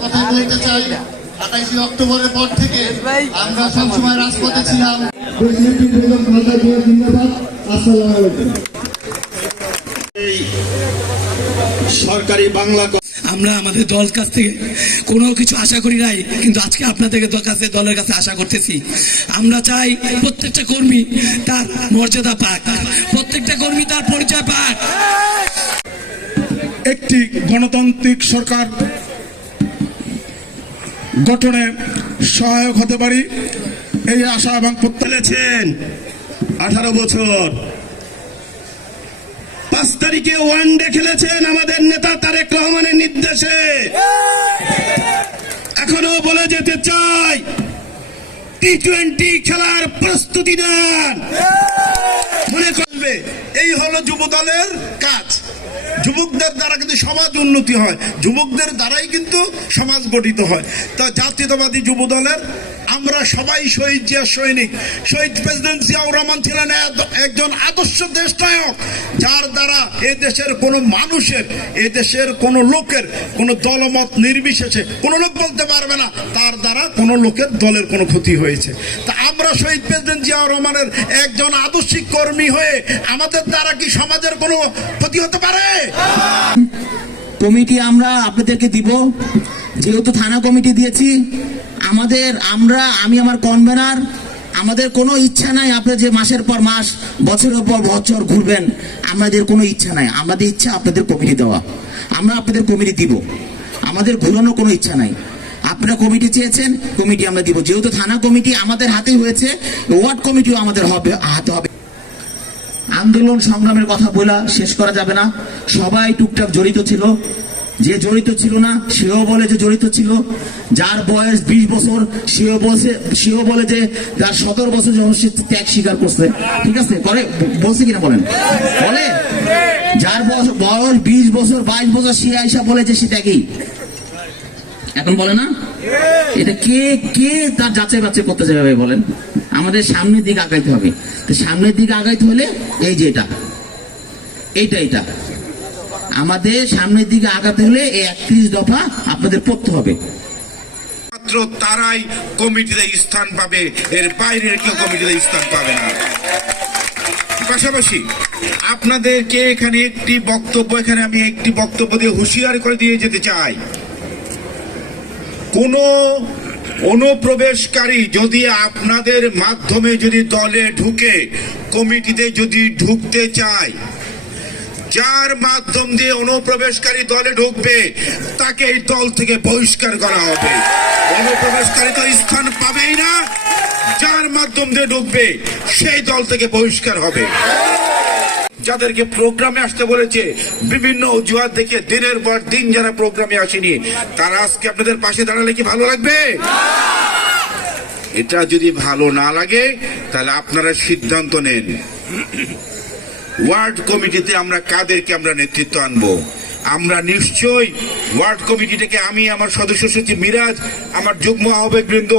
কথা বলতে চাই, 28 অক্টোবরের পর থেকে আমরা সবসময় রাজপথে ছিলাম। এই সরকারি বাংলা আমরা আমাদের দল কাছ থেকে কোনো কিছু আশা করি নাই, কিন্তু আজকে আপনাদের কাছে দলের কাছে আশা করতেছি। আমরা চাই প্রত্যেকটা কর্মী তার মর্যাদা পাক, প্রত্যেকটা কর্মী তার পরিচয় পাক। একটি গণতান্ত্রিক সরকার গঠনে সহায়ক হতে পারি এই আশা এবং প্রত্যাশাছেন। 18 বছর 5 তারিখে ওয়ানডে খেলেছেন আমাদের নেতা তারেক রহমানের নির্দেশে। এখনো বলে যেতে চাই, টি-20 খেলার প্রস্তুতি নেন। মনে করবে এই হলো যুব দলের কাজ। যুবকদের দ্বারা কিন্তু সমাজ উন্নতি হয়, যুবকদের দ্বারাই কিন্তু সমাজ গঠিত হয়। তা জাতীয়তাবাদী যুব দলের আমরা সবাই শহীদ জিয়া সৈনিক। শহীদ প্রেসিডেন্ট জিয়াউর রহমান ছিলেন একজন আদর্শ দেশনায়ক, যার দ্বারা এ দেশের কোনো মানুষের, এ দেশের কোনো লোকের, কোনো দলমত নির্বিশেষে কোনো লোক বলতে পারবে না তার দ্বারা কোনো লোকের দলের কোনো ক্ষতি হয়েছে। তা আমরা শহীদ প্রেসিডেন্ট জিয়াউর রহমানের একজন আদর্শিক কর্মী হয়ে আমাদের দ্বারা কি সমাজের কোনো ক্ষতি হতে পারে? কমিটি আমরা আপনাদেরকে দিব, যেহেতু থানা কমিটি দিয়েছি। আমি আমার কনভেনার, আমাদের কোনো ইচ্ছা নাই আপনাদের যে মাসের পর মাস বছরের পর বছর ঘুরবেন, আমাদের কোনো ইচ্ছা নাই। আমাদের ইচ্ছা আপনাদের কমিটি দেওয়া, আমরা আপনাদের কমিটি দিব। আমাদের ঘুরানোর কোনো ইচ্ছা নাই। আপনারা কমিটি চেয়েছেন, কমিটি আমরা দিব। যেহেতু থানা কমিটি আমাদের হাতেই হয়েছে, ওয়ার্ড কমিটিও আমাদের হাতে হবে। আন্দোলন সংগ্রামের কথা বলা শেষ করা যাবে না। সবাই টুকটাক জড়িত ছিল, যে জড়িত ছিল না সেও বলে যে জড়িত ছিল। যার বয়স 20 বছর সেও বলে যে যার 17 বছর যখন সে ত্যাগ স্বীকার করছে, ঠিক আছে বলছে কিনা বলেন? বলে যার বয়স 20 বছর 22 বছর সে আইসা বলে যে সে ত্যাগী, এখন বলে না? এটা কে তার যাচাই বাছাই করতে যাবে বলেন? আমাদের সামনের দিকে আগাইতে হবে। তো সামনের দিকে আগাইতে হলে এই যে এইটা আমাদের সামনের দিকে আগাতে হলে এই 31 দফা আপনাদের পড়তে হবে। মাত্র তারাই কমিটিতে স্থান পাবে, এর বাইরের কেউ কমিটিতে স্থান পাবে না। পাশাপাশি আপনাদেরকে এখানে আমি একটি বক্তব্য দিয়ে হুঁশিয়ার করে দিয়ে যেতে চাই, কোন অনুপ্রবেশকারী যদি আপনাদের মাধ্যমে যদি দলে ঢুকে, কমিটিতে যদি ঢুকতে চায়, যার মাধ্যম দিয়ে অনুপ্রবেশকারী দলে ঢুকবে তাকে এই দল থেকে বহিষ্কার করা হবে। অনুপ্রবেশকারী তো স্থান পাবেই না, যার মাধ্যম দিয়ে ঢুকবে সেই দল থেকে বহিষ্কার হবে। যাদেরকে প্রোগ্রামে আসতে বলেছে বিভিন্ন অজুহাত দেখে দিনের পর দিন যারা প্রোগ্রামে আসেনি, তারা আজকে আপনাদের পাশে দাঁড়ালে কি ভালো লাগবে? এটা যদি ভালো না লাগে তাহলে আপনারা সিদ্ধান্ত নেন, ওয়ার্ড কমিটিতে আমরা কাদেরকে আমরা নেতৃত্ব আনবো। আমরা নিশ্চয়ই ওয়ার্ড কমিটিটাকে, আমি আমার সদস্য সচিব মিরাজ, আমার যুগ্ম আহ্বায়ক বৃন্দ,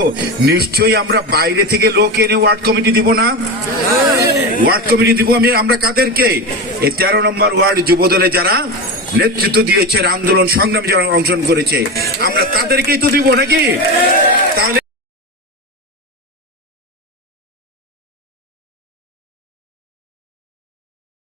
নিশ্চয়ই আমরা বাইরে থেকে লোক এনে ওয়ার্ড কমিটি দিব না। ওয়ার্ড কমিটি দিব আমরা কাদেরকে? এই 13 নম্বর ওয়ার্ড যুবদলে যারা নেতৃত্ব দিয়েছে, আন্দোলন সংগ্রামে যারা অংশগ্রহণ করেছে, আমরা তাদেরকেই তো দিব নাকি?